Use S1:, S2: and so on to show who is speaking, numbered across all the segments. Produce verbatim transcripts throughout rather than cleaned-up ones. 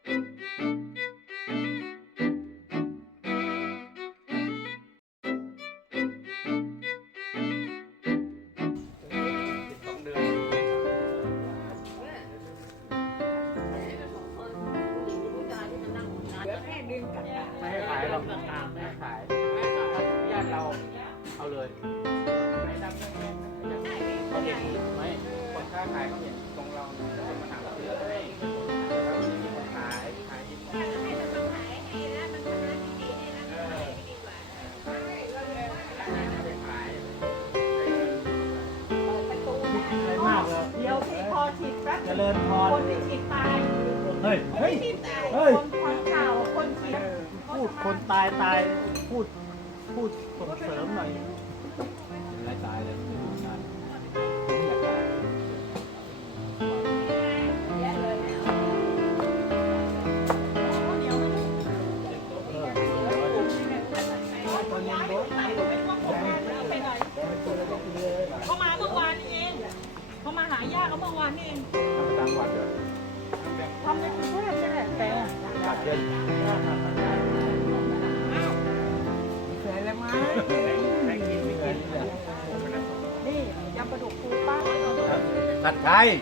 S1: ไม่ให้ขายหรอกไม่ให้ขายญาติเราเอาเลยเขาเห็นไหมคนค้าขายเขาเห็นตรงเราคนมาหาซื้อให้แล้วมีคนขายขายดีให้มันขายให้แล้วมันขายดีให้แล้วมันขายดีกว่าไปขายอะไรมากเลย
S2: เดี๋ยวพี่พอฉีดแป๊บ
S1: เจริญพร
S2: คนที่ฉีดตาย
S1: เฮ้ยเฮ้ย
S2: เฮ้ยคนฟังข่าวคนฉีด
S1: พูดคนตายตายพูดพูดส่งเสริมหน่อยไม่ตายเลยงานผมอยากตาย
S2: เขามาเมื่อวานนี่เองเขามาหาญาติเขาเมื่อวานนี่เอง
S1: ต่างวัดเหรอ
S2: ทำในกรุงเทพใช่ไหมแต่
S1: ตัดเย็น
S2: เสร็จแล้วไหมนี่ยำปลาดุกฟูป้า
S1: ผัดไทย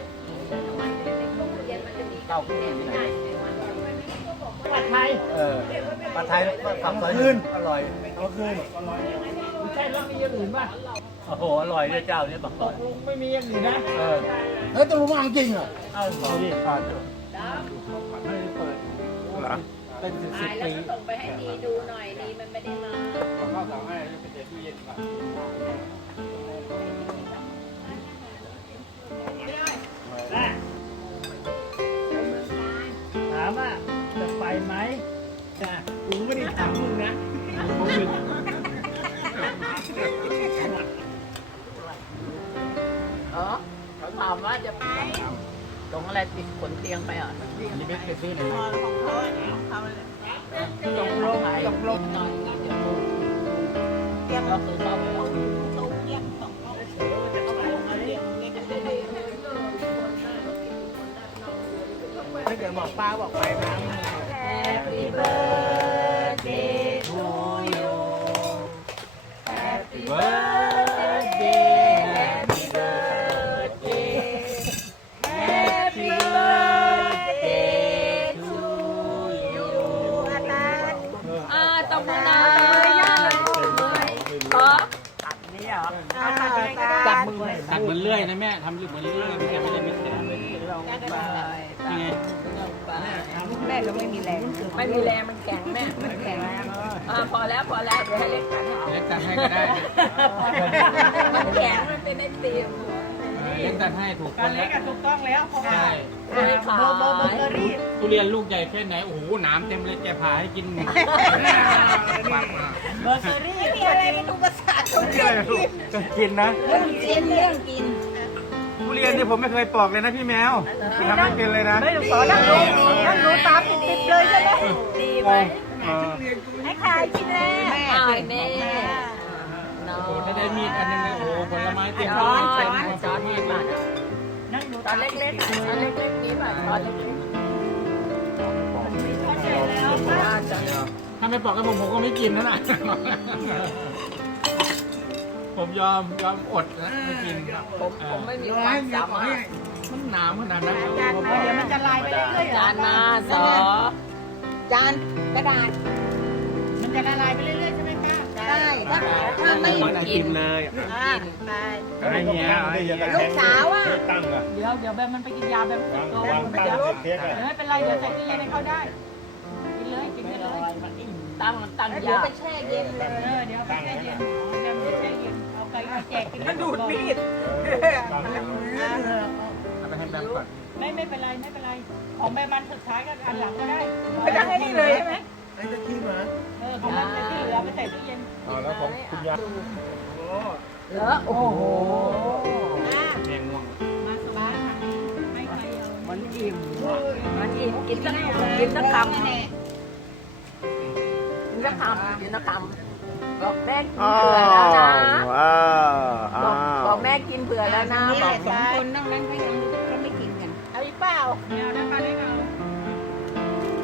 S1: เต้าขึ้นที่ไหน
S2: ผัดไทย
S1: เออผัดไทยผักสอยคืนอร่อยเอาคืน
S2: ใช่แล้วมีอย่างอื่นป่ะ
S1: โอ้โหอร่อยด้วยเจ้าเนี่ยบอก
S2: ตกลงไม่มีอย่างอื่นนะ
S1: เออ
S3: เฮ้ยตกลงมาจริงเหรอ
S1: เอาเอาดิก่อนไม่ได้เปิดเหรอเป็นสิบสิบปี
S4: ส่งไปให้ดีดูหน่อยดีมันไม่ได้มา
S1: ผมก็สั่งให้เป็นเด็กตู้เย็นก่อนถามว่าจะไปไหมจ้ะกูไม่ได้ถามมึงนะผมถึง
S4: เออเขาถามว่าจะไปตรงอะไรติดขนเตียงไปอ่ะ
S1: นี่ไม่เป็นที่ไหน
S2: ของเขาเนี่ยของเขาเลย
S4: ตรงลงตรงลงหน่อยก็จะดู
S2: เตรียม
S4: ก็คือเขาไปเอา
S2: ตู้เตรียมสองตู้เอาไปลงมาเรียกเรียกกันได้
S1: ถ้าเกิดบอกป้าบอกไปนะ
S4: Happy birthday to you Happy birthday Happy birthday Happy birthday to you อ่าตบมือหน่อยย่าขอ
S2: จับมือไว้
S1: ตัดเหมือนเลื่อยนะแม่ทำอยู่เหมือนเลื่อยไม่ใช่ไม่ได้ไม่ใช่นี่ไง
S2: แม่ก็ไม่มีแรง
S4: ไม่มีแรงมันแข็งแม่มันแข็งอ่าพอแล้วพอแล้วเดี๋ยวให้เล็กตัดให้
S1: เล็กตัดให้ก็ได้
S4: มันแข็งมันเป็นไอติม
S1: เล็กตัดให้ถูกค
S2: การ
S1: น
S2: เล็
S1: แล้
S2: ก
S1: ว
S2: อะถูกต้องแล้วเพราะว่า
S1: ใช่
S4: ไม่ขาย
S2: เบอร์เบอร์เบอร์รี่
S1: ทุเรียนลูกใหญ่แค่ไหนโอ้โหหนามเต็มเลยแกผ่าให้กินปากมา
S2: เบอร์รี่มีอะไรไม่รู้ภาษาทุเรียนกิน
S1: ก็กินนะ
S4: เรื่องกินเรื่องกิน
S1: ทุเรียนนี่ผมไม่เคยปอกเลยนะพี่แมวทำไม่เป็นเลยนะ
S2: ไม่ต้องสอนนั่งดูนั่งดูตามติดๆเลยใช่ไหม
S4: ดีไหม
S2: ให้ขายกินแล้ว
S4: อายแม่น้อ
S1: โอ้ไม่ได้มีดอันนึงเลยโอ้ผลไม้เต็ม
S4: ช้อน
S1: เต็
S4: ช้
S1: ม
S4: อนช้อนนี่มา
S2: นั่งดู
S4: ตอนเล็กๆช้อนเล็กๆนี้มาช้อนเล็ก
S2: เข้าใจแล้ว
S4: ๆอ่าจะ
S1: ถ้าไม่ปอกกับผมผมก็ไม่กินนะน่ะผมยอมยอมอดนะไม่กินครับ
S4: ผมผมไม่มีความสามารถ
S1: มันหนามขนาดนั้น
S2: จานมาเดี๋ยวมันจะลายไปเรื่อยๆ
S4: จานมาสอจานกระดาษ
S2: มันจะละลายไปเรื่อยๆใช่ไหมป้า
S4: ได้ถ้าถ้าไม่กิน
S1: เลย
S2: อ่าไป
S1: ไอ้เนี้ยไอ้เนี้ย
S4: ลูกสาวอ่ะ
S3: ตั้งอ่ะ
S2: เดี๋ยวเดี๋ยวแบบมันไปกินยาแบบติดตัว
S3: วาง
S2: มัน
S3: ตั้ง
S2: จะ
S3: เค้กอ่ะ
S2: เดี๋ยวไม่เป็นไรเดี๋ยวใส่ตู้เย็นให้เขาได้ กินเลยกินได้เลย
S4: ตั้งตั้งยาไปแช่เย็นเลย
S2: เออเดี๋ยวไปแช่เย็นเดี๋ยวมันจะแช่เย็นเอาไก่มาแจกกินมันดูดมีด
S1: เอาไปให้แบมก่อน
S2: ไม่ไม่เป็นไรไม่เป็นไรของแม่มันสุดท้ายก็อันหลังก็ได้
S4: ไม่ได้ให้นี่เลยใช่ไหม
S3: ไอ้ตะกี้มา
S2: เออของมันที่เหลือไปใส่ตู้เย็น
S3: อ๋อแล้วของคุณยาย
S4: เหรอโอ้โห
S1: แมงม่วง
S2: มาสบายให้ใครเอา
S4: มันอิ่มมันอิ่มกินสักกินสักคำกินสักคำกินสักคำบอกแม่กินเผื่อแล้วนะบอกบอกแม่กินเผื่อแล้วนะบอกสองคนนั่งนั้นก็ยังก็ไม่กินกันเอาอีกเปล่า
S2: แมวได้ปลาได้เอา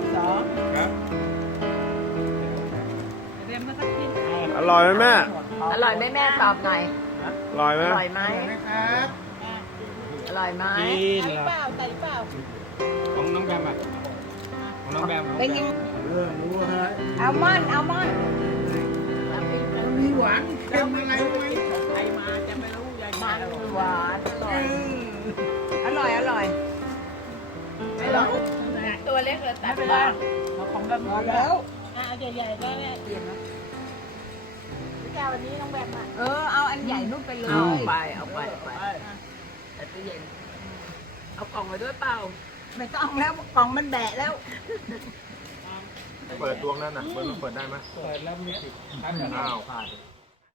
S5: ร่อยไหมแม่
S4: อร่อยไหมแม่ตอบหน่อย
S5: อร่อยไหม
S4: อร่อยไหม
S3: นะครับ
S4: อร่อยไหม
S1: กินเหรอ
S2: เปล่าใส่เปล่า
S1: ของน้องแบมอ่ะของน้องแบม
S4: เป็นไง
S3: เออรู้ฮะ
S4: อัลมอนด์อัลมอนด์
S3: มันมีหวานเค็มอะไรไหม
S2: ใครมาจะไม่รู้ยาย
S4: มันหวานอร่อย อร่อย อร่อย อร่อยตัวเล็กเลยตัดบ้าง
S2: เอาของแบบนี้แล้วอ่ะใหญ่ๆก็แม่เปลี่ยนนะพี่แก้ววันนี้น้องแบบอ่ะ
S4: เออ เอาอันใหญ่นู่นไปเลยเอาไป เอาไปเอาไปแต่ตู้เย็น เอากล่องไปด้วยเปล่า ไม่ต้องแล้วกล่องมันแบะแล้ว
S5: เปิดดวงนั่นน่ะเปิดเปิดได้ไหม
S1: เปิดแล้วมีติด
S5: อ้าว